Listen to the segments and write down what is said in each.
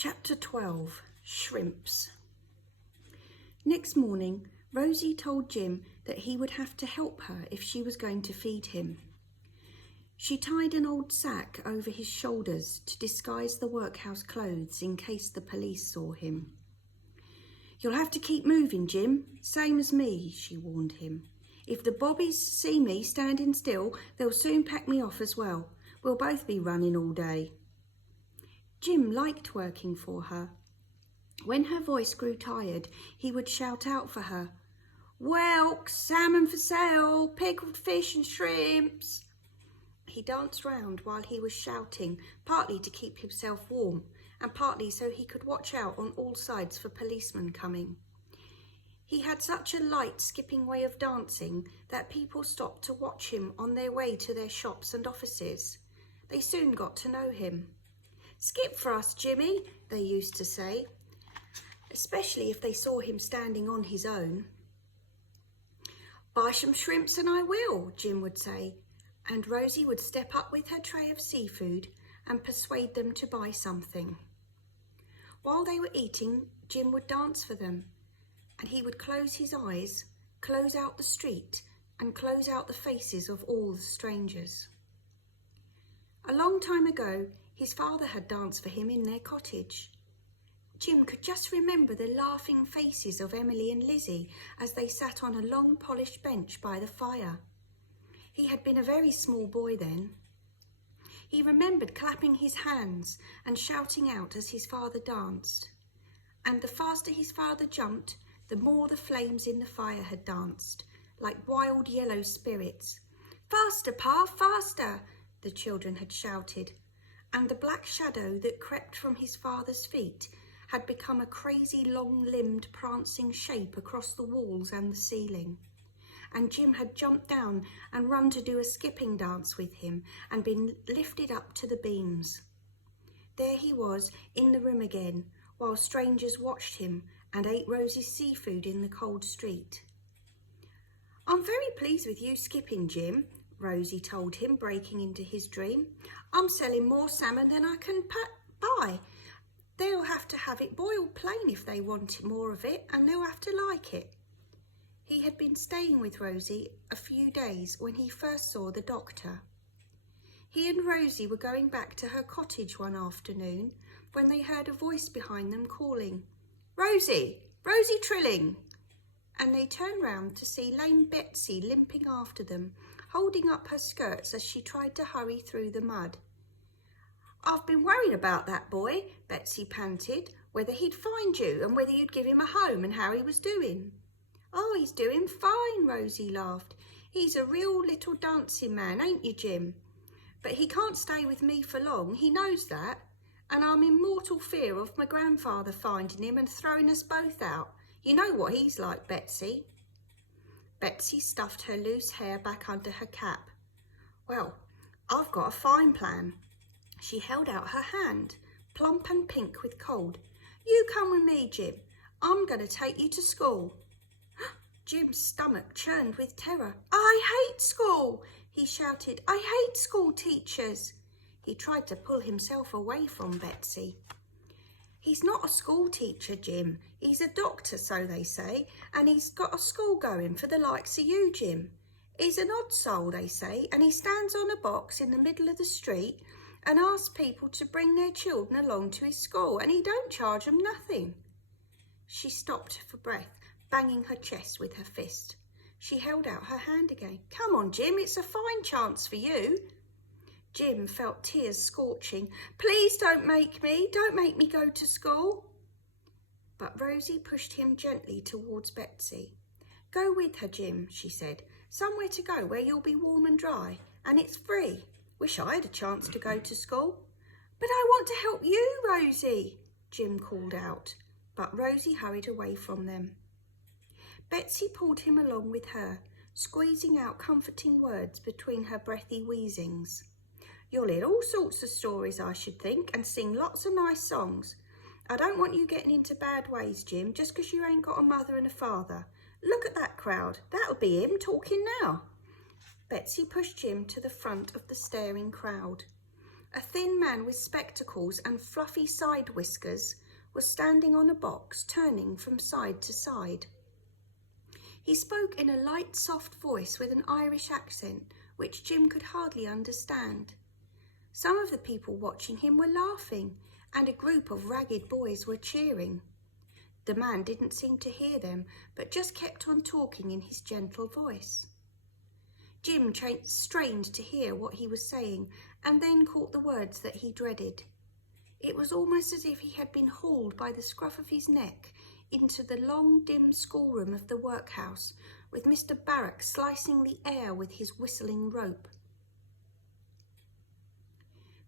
Chapter 12, Shrimps. Next morning, Rosie told Jim that he would have to help her if she was going to feed him. She tied an old sack over his shoulders to disguise the workhouse clothes in case the police saw him. "You'll have to keep moving, Jim, same as me," she warned him. "If the bobbies see me standing still, they'll soon pack me off as well. We'll both be running all day." Jim liked working for her. When her voice grew tired, he would shout out for her, "Whelks, salmon for sale, pickled fish and shrimps." He danced round while he was shouting, partly to keep himself warm and partly so he could watch out on all sides for policemen coming. He had such a light, skipping way of dancing that people stopped to watch him on their way to their shops and offices. They soon got to know him. "Skip for us, Jimmy," they used to say, especially if they saw him standing on his own. "Buy some shrimps and I will," Jim would say, and Rosie would step up with her tray of seafood and persuade them to buy something. While they were eating, Jim would dance for them, and he would close his eyes, close out the street, and close out the faces of all the strangers. A long time ago, his father had danced for him in their cottage. Jim could just remember the laughing faces of Emily and Lizzie as they sat on a long polished bench by the fire. He had been a very small boy then. He remembered clapping his hands and shouting out as his father danced. And the faster his father jumped, the more the flames in the fire had danced, like wild yellow spirits. "Faster, Pa, faster!" the children had shouted, and the black shadow that crept from his father's feet had become a crazy long-limbed prancing shape across the walls and the ceiling. And Jim had jumped down and run to do a skipping dance with him and been lifted up to the beams. There he was in the room again, while strangers watched him and ate Rosie's seafood in the cold street. "I'm very pleased with you skipping, Jim," Rosie told him, breaking into his dream. "I'm selling more salmon than I can buy. They'll have to have it boiled plain if they want more of it, and they'll have to like it." He had been staying with Rosie a few days when he first saw the doctor. He and Rosie were going back to her cottage one afternoon when they heard a voice behind them calling, "Rosie! Rosie Trilling!" And they turned round to see lame Betsy limping after them, holding up her skirts as she tried to hurry through the mud. "I've been worrying about that boy," Betsy panted, "whether he'd find you and whether you'd give him a home and how he was doing." "Oh, he's doing fine," Rosie laughed. "He's a real little dancing man, ain't you, Jim? But he can't stay with me for long, he knows that, and I'm in mortal fear of my grandfather finding him and throwing us both out. You know what he's like, Betsy." Betsy stuffed her loose hair back under her cap. "Well, I've got a fine plan." She held out her hand, plump and pink with cold. "You come with me, Jim. I'm going to take you to school." Jim's stomach churned with terror. "I hate school!" he shouted. "I hate school teachers!" He tried to pull himself away from Betsy. "He's not a school teacher, Jim. He's a doctor, so they say, and he's got a school going for the likes of you, Jim. He's an odd soul, they say, and he stands on a box in the middle of the street and asks people to bring their children along to his school, and he don't charge them nothing." She stopped for breath, banging her chest with her fist. She held out her hand again. "Come on, Jim, it's a fine chance for you." Jim felt tears scorching. "Please don't make me go to school." But Rosie pushed him gently towards Betsy. "Go with her, Jim," she said. "Somewhere to go where you'll be warm and dry, and it's free. Wish I had a chance to go to school." "But I want to help you, Rosie," Jim called out, but Rosie hurried away from them. Betsy pulled him along with her, squeezing out comforting words between her breathy wheezings. "You'll hear all sorts of stories, I should think, and sing lots of nice songs. I don't want you getting into bad ways, Jim, just 'cause you ain't got a mother and a father. Look at that crowd. That'll be him talking now." Betsy pushed Jim to the front of the staring crowd. A thin man with spectacles and fluffy side whiskers was standing on a box, turning from side to side. He spoke in a light, soft voice with an Irish accent, which Jim could hardly understand. Some of the people watching him were laughing, and a group of ragged boys were cheering. The man didn't seem to hear them, but just kept on talking in his gentle voice. Jim strained to hear what he was saying, and then caught the words that he dreaded. It was almost as if he had been hauled by the scruff of his neck into the long, dim schoolroom of the workhouse, with Mr. Barrack slicing the air with his whistling rope.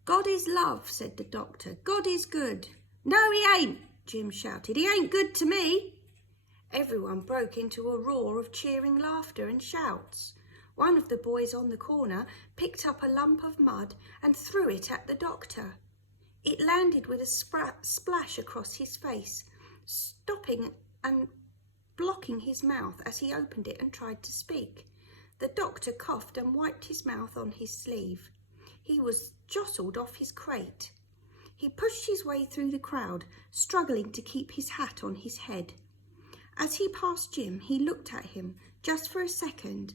"God is love," said the doctor. "God is good." "No, he ain't," Jim shouted. "He ain't good to me." Everyone broke into a roar of cheering laughter and shouts. One of the boys on the corner picked up a lump of mud and threw it at the doctor. It landed with a splash across his face, stopping and blocking his mouth as he opened it and tried to speak. The doctor coughed and wiped his mouth on his sleeve. He was jostled off his crate. He pushed his way through the crowd, struggling to keep his hat on his head. As he passed Jim, he looked at him just for a second,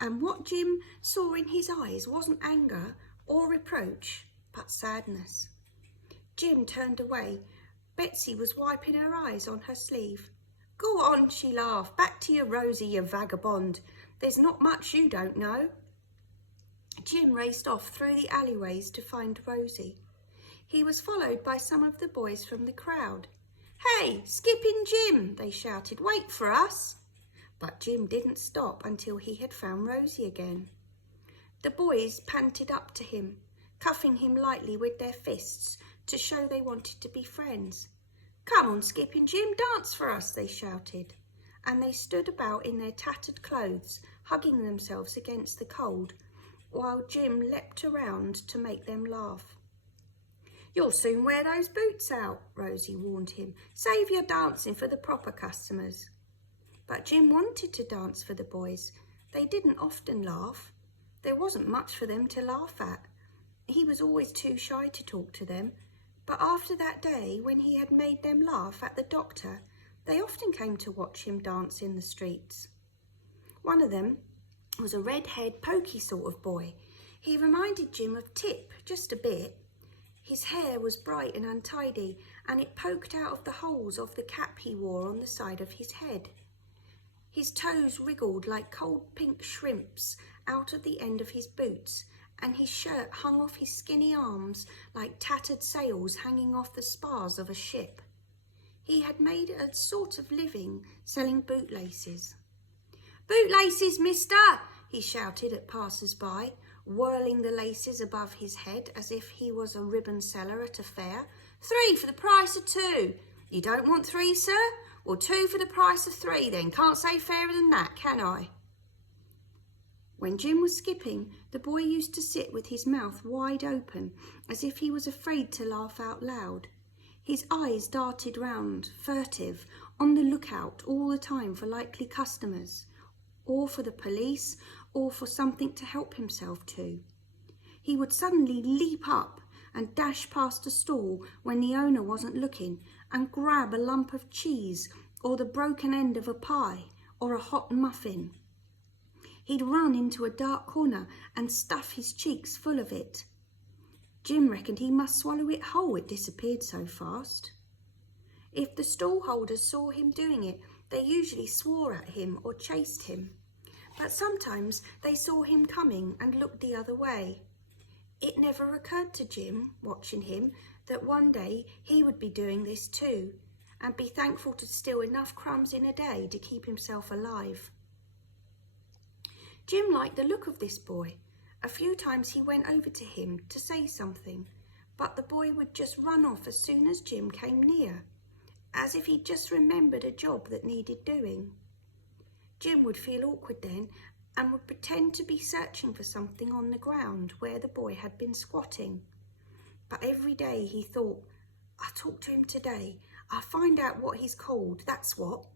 and what Jim saw in his eyes wasn't anger or reproach, but sadness. Jim turned away. Betsy was wiping her eyes on her sleeve. "Go on," she laughed. "Back to your Rosie, you vagabond. There's not much you don't know." Jim raced off through the alleyways to find Rosie. He was followed by some of the boys from the crowd. "Hey, Skipping Jim," they shouted. "Wait for us." But Jim didn't stop until he had found Rosie again. The boys panted up to him, cuffing him lightly with their fists to show they wanted to be friends. "Come on, Skipping Jim, dance for us," they shouted, and they stood about in their tattered clothes, hugging themselves against the cold, while Jim leapt around to make them laugh. "You'll soon wear those boots out," Rosie warned him. "Save your dancing for the proper customers." But Jim wanted to dance for the boys. They didn't often laugh. There wasn't much for them to laugh at. He was always too shy to talk to them. But after that day, when he had made them laugh at the doctor, they often came to watch him dance in the streets. One of them was a red-haired, pokey sort of boy. He reminded Jim of Tip just a bit. His hair was bright and untidy, and it poked out of the holes of the cap he wore on the side of his head. His toes wriggled like cold pink shrimps out of the end of his boots, and his shirt hung off his skinny arms like tattered sails hanging off the spars of a ship. He had made a sort of living selling bootlaces. "Bootlaces, mister!" he shouted at passers-by, whirling the laces above his head as if he was a ribbon seller at a fair. "3 for the price of 2. You don't want 3, sir? Well, 2 for the price of 3 then. Can't say fairer than that, can I?" When Jim was skipping, the boy used to sit with his mouth wide open, as if he was afraid to laugh out loud. His eyes darted round, furtive, on the lookout all the time for likely customers, or for the police, or for something to help himself to. He would suddenly leap up and dash past a stall when the owner wasn't looking, and grab a lump of cheese, or the broken end of a pie, or a hot muffin. He'd run into a dark corner and stuff his cheeks full of it. Jim reckoned he must swallow it whole, it disappeared so fast. If the stallholders saw him doing it, they usually swore at him or chased him. But sometimes they saw him coming and looked the other way. It never occurred to Jim, watching him, that one day he would be doing this too, and be thankful to steal enough crumbs in a day to keep himself alive. Jim liked the look of this boy. A few times he went over to him to say something, but the boy would just run off as soon as Jim came near, as if he'd just remembered a job that needed doing. Jim would feel awkward then and would pretend to be searching for something on the ground where the boy had been squatting. But every day he thought, "I'll talk to him today. I'll find out what he's called, that's what."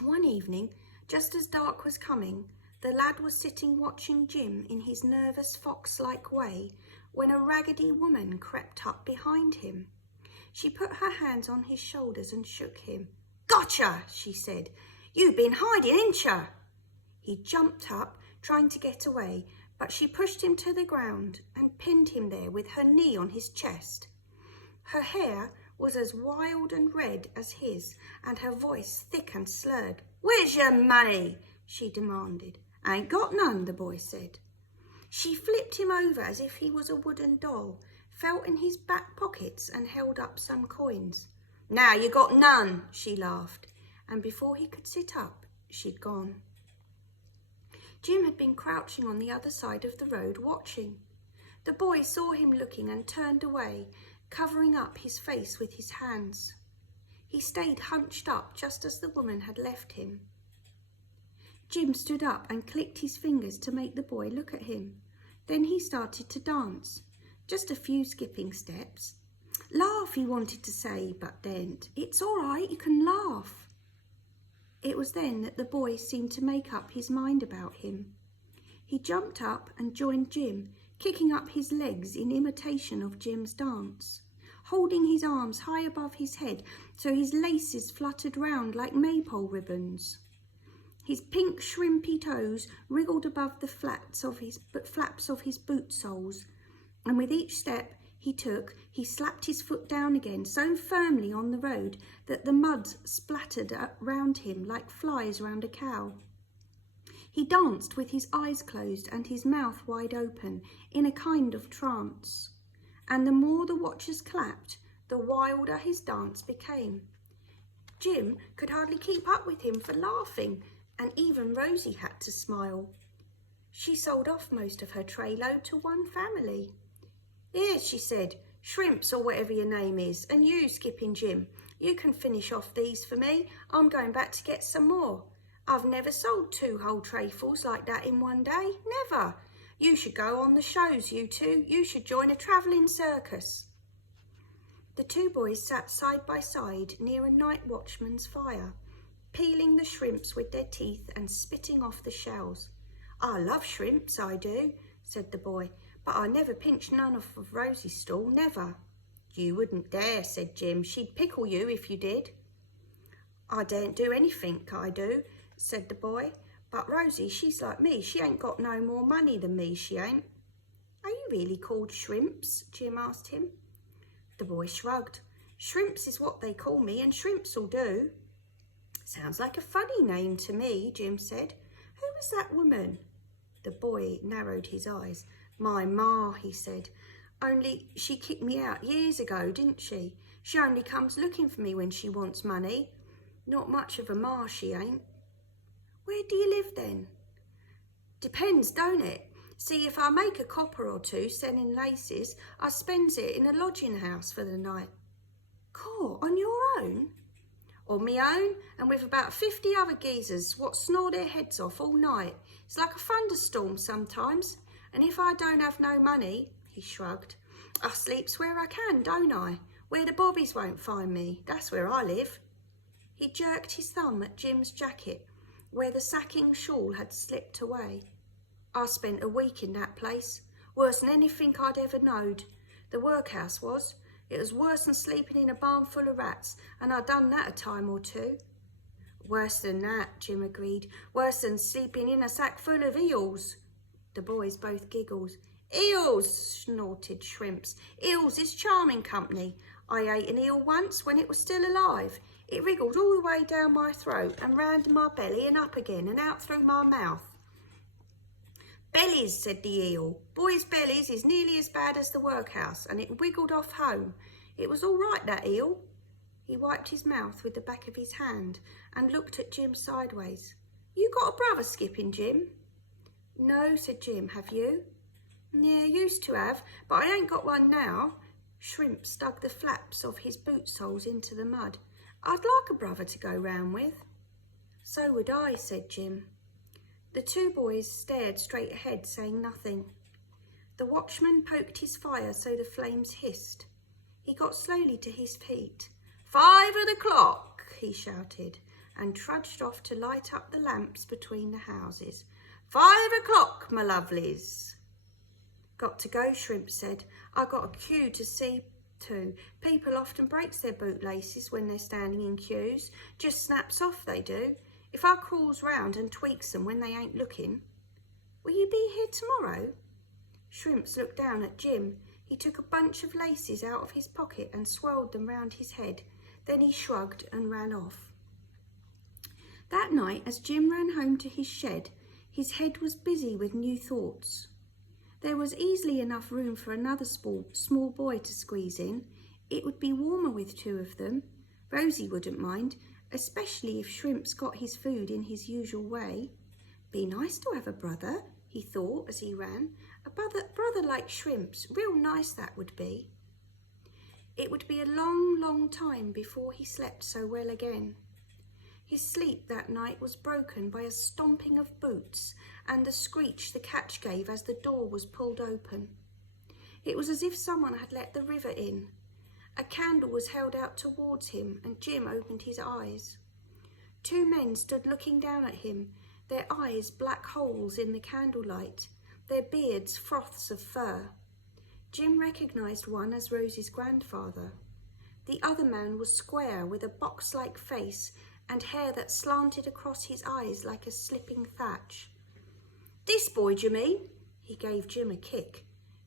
One evening, just as dark was coming, the lad was sitting watching Jim in his nervous fox-like way when a raggedy woman crept up behind him. She put her hands on his shoulders and shook him. "Gotcha," she said. "You've been hiding, ain't ya?" He jumped up, trying to get away, but she pushed him to the ground and pinned him there with her knee on his chest. Her hair was as wild and red as his, and her voice thick and slurred. "Where's your money?" she demanded. "Ain't got none," the boy said. She flipped him over as if he was a wooden doll, felt in his back pockets and held up some coins. "Now you got none," she laughed, and before he could sit up, she'd gone. Jim had been crouching on the other side of the road watching. The boy saw him looking and turned away, covering up his face with his hands. He stayed hunched up just as the woman had left him. Jim stood up and clicked his fingers to make the boy look at him. Then he started to dance, just a few skipping steps. "Laugh," he wanted to say, but daren't. "It's all right, you can laugh." It was then that the boy seemed to make up his mind about him. He jumped up and joined Jim, kicking up his legs in imitation of Jim's dance, holding his arms high above his head so his laces fluttered round like maypole ribbons. His pink shrimpy toes wriggled above the flaps of his boot soles, and with each step he took, he slapped his foot down again so firmly on the road that the mud splattered round him like flies round a cow. He danced with his eyes closed and his mouth wide open, in a kind of trance. And the more the watchers clapped, the wilder his dance became. Jim could hardly keep up with him for laughing, and even Rosie had to smile. She sold off most of her tray load to one family. "Here," she said, "shrimps or whatever your name is, and you, Skipping Jim, you can finish off these for me. I'm going back to get some more. I've never sold 2 whole trayfuls like that in one day, never. You should go on the shows, you two. You should join a travelling circus." The 2 boys sat side by side near a night watchman's fire, peeling the shrimps with their teeth and spitting off the shells. "I love shrimps, I do," said the boy, "but I never pinch none off of Rosie's stall, never." "You wouldn't dare," said Jim. "She'd pickle you if you did." "I daren't do anythink, I do," said the boy. "But Rosie, she's like me. She ain't got no more money than me, she ain't." "Are you really called Shrimps?" Jim asked him. The boy shrugged. "Shrimps is what they call me, and shrimps'll do." "Sounds like a funny name to me," Jim said. "Who was that woman?" The boy narrowed his eyes. "My ma," he said. "Only she kicked me out years ago, didn't she? She only comes looking for me when she wants money. Not much of a ma, she ain't." "Where do you live then?" "Depends, don't it? See, if I make a copper or 2 selling laces, I spends it in a lodging house for the night." "Cool, on your own?" "On me own, and with about 50 other geezers what snore their heads off all night. It's like a thunderstorm sometimes, and if I don't have no money," he shrugged, "I sleeps where I can, don't I? Where the bobbies won't find me. That's where I live." He jerked his thumb at Jim's jacket, where the sacking shawl had slipped away. "I spent a week in that place, worse than anything I'd ever knowed. The workhouse was. It was worse than sleeping in a barn full of rats, and I'd done that a time or 2. "Worse than that," Jim agreed. "Worse than sleeping in a sack full of eels." The boys both giggled. "Eels," snorted Shrimps. "Eels is charming company. I ate an eel once when it was still alive. It wriggled all the way down my throat and round my belly and up again and out through my mouth." "Bellies," said the eel. "Boys' bellies is nearly as bad as the workhouse, and it wiggled off home. It was all right, that eel." He wiped his mouth with the back of his hand and looked at Jim sideways. "You got a brother, Skipping Jim?" "No," said Jim. "Have you?" "Yeah, used to have, but I ain't got one now." Shrimps dug the flaps of his boot soles into the mud. "I'd like a brother to go round with." "So would I," said Jim. The 2 boys stared straight ahead, saying nothing. The watchman poked his fire so the flames hissed. He got slowly to his feet. "5 o'clock," he shouted, and trudged off to light up the lamps between the houses. 5 o'clock, my lovelies." Got to go, Shrimp said. I got a queue to see to. People often breaks their bootlaces when they're standing in queues. Just snaps off, they do. If I crawls round and tweaks them when they ain't looking. Will you be here tomorrow? Shrimps looked down at Jim. He took a bunch of laces out of his pocket and swirled them round his head. Then he shrugged and ran off. That night, as Jim ran home to his shed, his head was busy with new thoughts. There was easily enough room for another small boy to squeeze in. It would be warmer with two of them. Rosie wouldn't mind, especially if Shrimps got his food in his usual way. Be nice to have a brother, he thought as he ran. A brother like Shrimps, real nice that would be. It would be a long, long time before he slept so well again. His sleep that night was broken by a stomping of boots and the screech the catch gave as the door was pulled open. It was as if someone had let the river in. A candle was held out towards him and Jim opened his eyes. Two men stood looking down at him, their eyes black holes in the candlelight, their beards froths of fur. Jim recognised one as Rosie's grandfather. The other man was square with a box-like face and hair that slanted across his eyes like a slipping thatch. This boy, do you mean? He gave Jim a kick.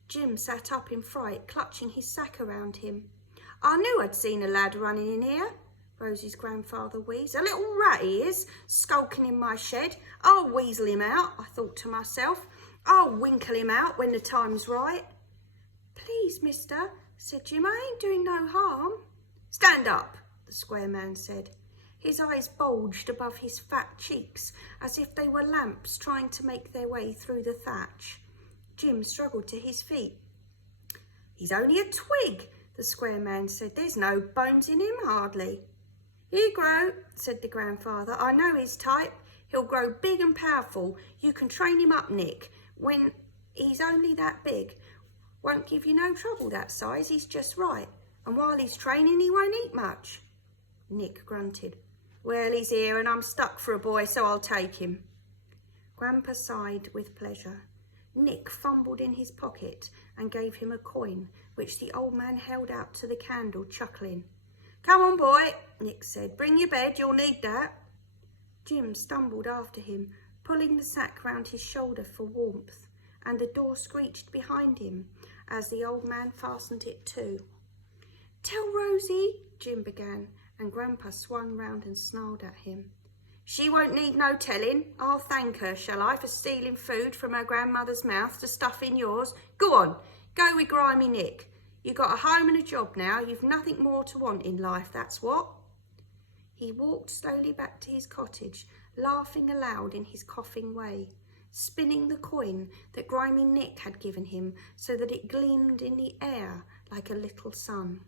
Jim sat up in fright, clutching his sack around him. I knew I'd seen a lad running in here, Rosie's grandfather wheezed. A little rat he is, skulking in my shed. I'll weasel him out, I thought to myself. I'll winkle him out when the time's right. Please, mister, said Jim, I ain't doing no harm. Stand up, the square man said. His eyes bulged above his fat cheeks as if they were lamps trying to make their way through the thatch. Jim struggled to his feet. He's only a twig, the square man said. There's no bones in him, hardly. He'll grow, said the grandfather. I know his type. He'll grow big and powerful. You can train him up, Nick. When he's only that big, won't give you no trouble that size. He's just right. And while he's training, he won't eat much. Nick grunted. Well, he's here and I'm stuck for a boy, so I'll take him. Grandpa sighed with pleasure. Nick fumbled in his pocket and gave him a coin, which the old man held out to the candle, chuckling. Come on, boy, Nick said. Bring your bed, you'll need that. Jim stumbled after him, pulling the sack round his shoulder for warmth, and the door screeched behind him as the old man fastened it too. Tell Rosie, Jim began, and Grandpa swung round and snarled at him. She won't need no telling. I'll thank her, shall I, for stealing food from her grandmother's mouth to stuff in yours? Go on, go with grimy Nick. You got a home and a job now. You've nothing more to want in life, that's what. He walked slowly back to his cottage, laughing aloud in his coughing way, spinning the coin that grimy Nick had given him so that it gleamed in the air like a little sun.